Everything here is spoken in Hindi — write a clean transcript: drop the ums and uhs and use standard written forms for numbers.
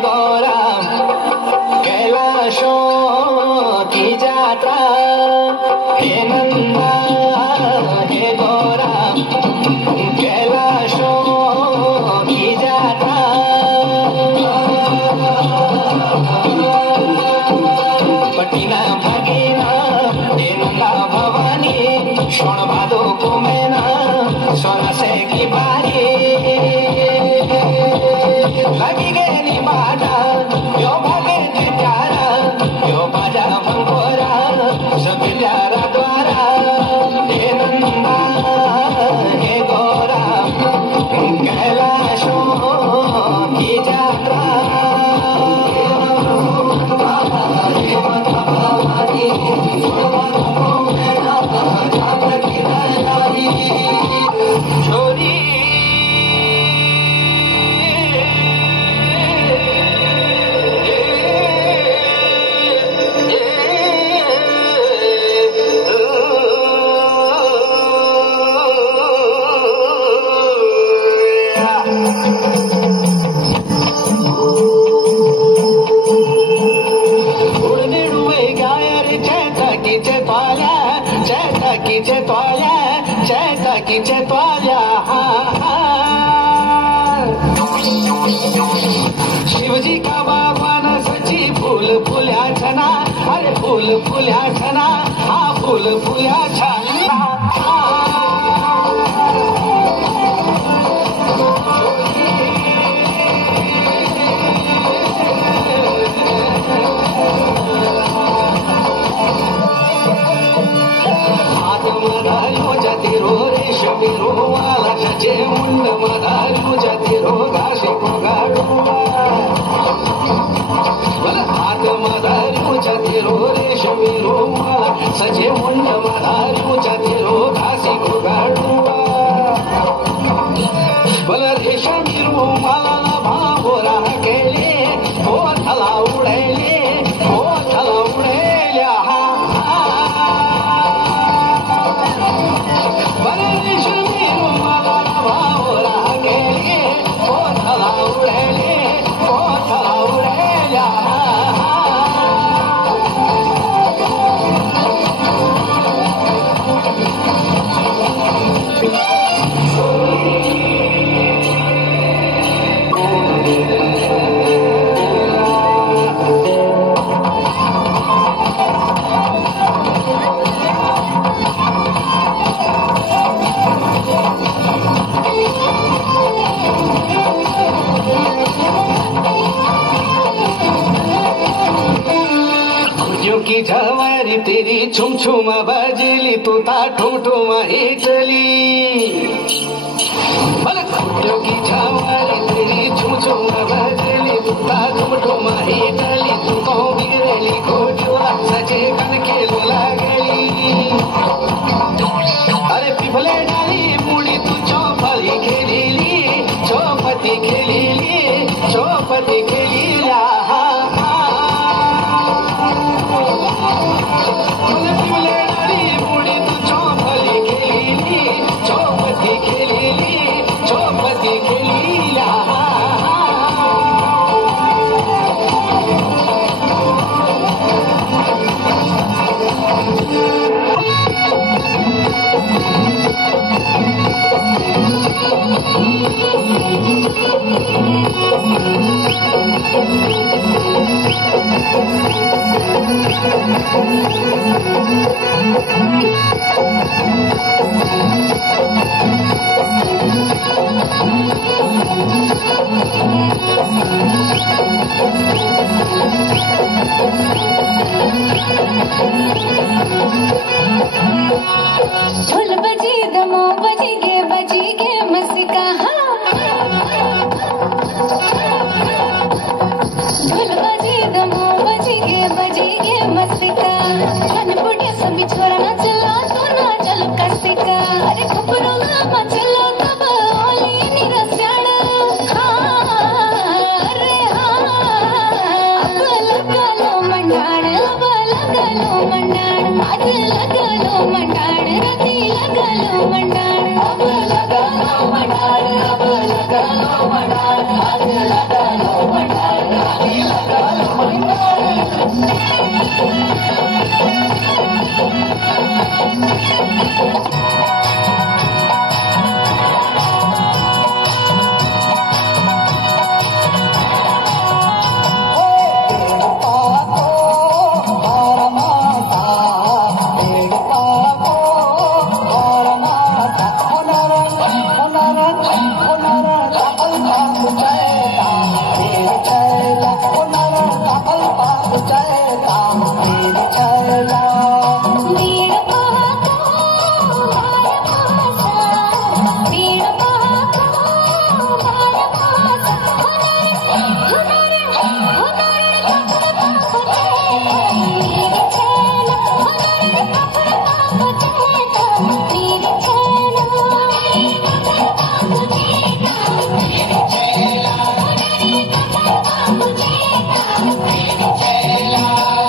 गौरा कैलाशों की यात्रा हे नंदा हे गौरा कैलाशों की यात्रा पटिना भगीना हे नंदा भवानी श्रवण भादो को मैना सोना से की बारी लगी गेली बाजा यो भागे प्यारा यो बाजा भंगोरा सब प्यारा द्वारा हे नंदा हे गौरा कैलाशों की यात्रा छोरी शिवजी का बागवान सची फूल फुल्या छना अरे फूल फुल्या छना हा फूल फुल्या छना मधारू जतिरो रेशमी रोवाला जचे मुंड मधारू जतिरो घासे पुगाडू हात मधारू जतिरो रेशमी रोवाला सचे मुंड मधारू जतिरो घासे पुगाडू बल रेशमी रोवाला भावोरा केले मोठला उडले मोठला उडल्या की झवारी तेरी छुम छुम बजली तू ता ठुम ठुम हिटली खुटियों की झवारी तेरी छुम छुम बजली तू ता ठुम ठुम हिटली तू तो बिगड़ली खोटुआ सचे कन खेलो लागली अरे पिपले डाली मुड़ी तू चौपती खेलीली चौपती खेलीली चौपती खेलीला ढोल बजी दमो बजी गे मस्का ढोल बजी दमो बजी गे मस्का मन बुढ़िया सभी छोरा ना चला तो ना चल कसिका अरे खबरों ना चलो तब ओली निरस्याण अरे हाँ चला